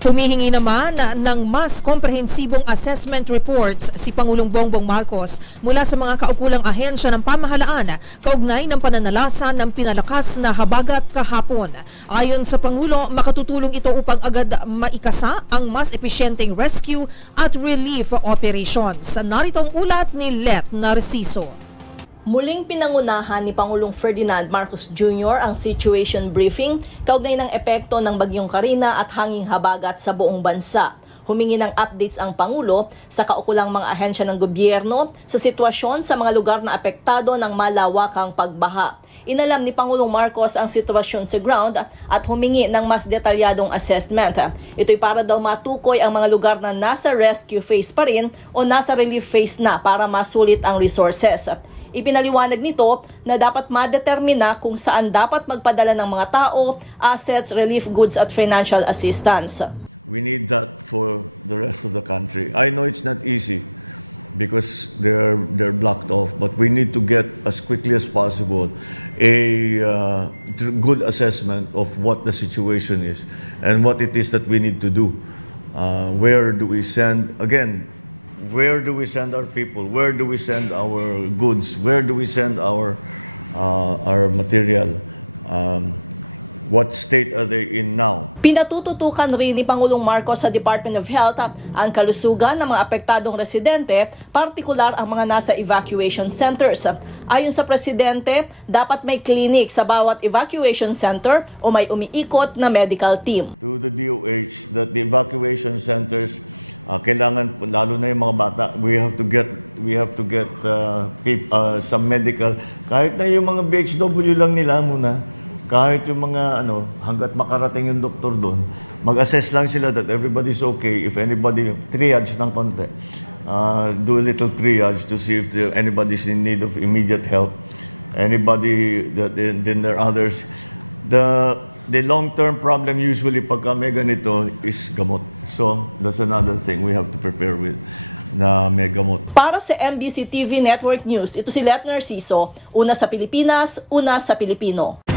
Humihingi naman ng mas komprehensibong assessment reports si Pangulong Bongbong Marcos mula sa mga kaukulang ahensya ng pamahalaan kaugnay ng pananalasa ng pinalakas na habagat kahapon. Ayon sa Pangulo, makatutulong ito upang agad maikasa ang mas epesyenteng rescue at relief operations. Narito ang ulat ni Let Narciso. Muling pinangunahan ni Pangulong Ferdinand Marcos Jr. ang situation briefing kaugnay ng epekto ng Bagyong Karina at hanging habagat sa buong bansa. Humingi ng updates ang Pangulo sa kaukulang mga ahensya ng gobyerno sa sitwasyon sa mga lugar na apektado ng malawakang pagbaha. Inalam ni Pangulong Marcos ang sitwasyon sa ground at humingi ng mas detalyadong assessment. Ito'y para daw matukoy ang mga lugar na nasa rescue phase pa rin o nasa relief phase na para masulit ang resources. Ipinaliwanag nito na dapat madetermina kung saan dapat magpadala ng mga tao, assets, relief goods at financial assistance. We need that for the rest of the country. I know it's not easy because they're they're blocked off, but we need to get as quickly as possible a uh, good assessment of what the situation is and what it is that we need to do. Uh, where do we send again? Where do we send our people? Where do we send our goods? Where do we send our uh, our material? Um, what state are they in now? Pinatututukan rin ni Pangulong Marcos sa Department of Health ang kalusugan ng mga apektadong residente, partikular ang mga nasa evacuation centers. Ayon sa Presidente, dapat may clinic sa bawat evacuation center o may umiikot na medical team. to the DOH that the evacuation centers uh, kailangan lalo na yung mga bata we have to get we have to get uh, uh, some medical. Kahit na yung mga BHW lang nila muna kahit yung mga ano hanggat makarating yung doktor doon mag-assess lang sila that everybody's okay. If anybody triage ng konti. Uh, do a little triage to see if there, anybody's in need of immediate help. Anybody that then, then there are others. The the long-term problem usually pagka may ganito is gamot. So, that's another thing we have to prepare with na may gamot. Para sa MBC TV Network News, ito si Let Narciso, una sa Pilipinas, una sa Pilipino.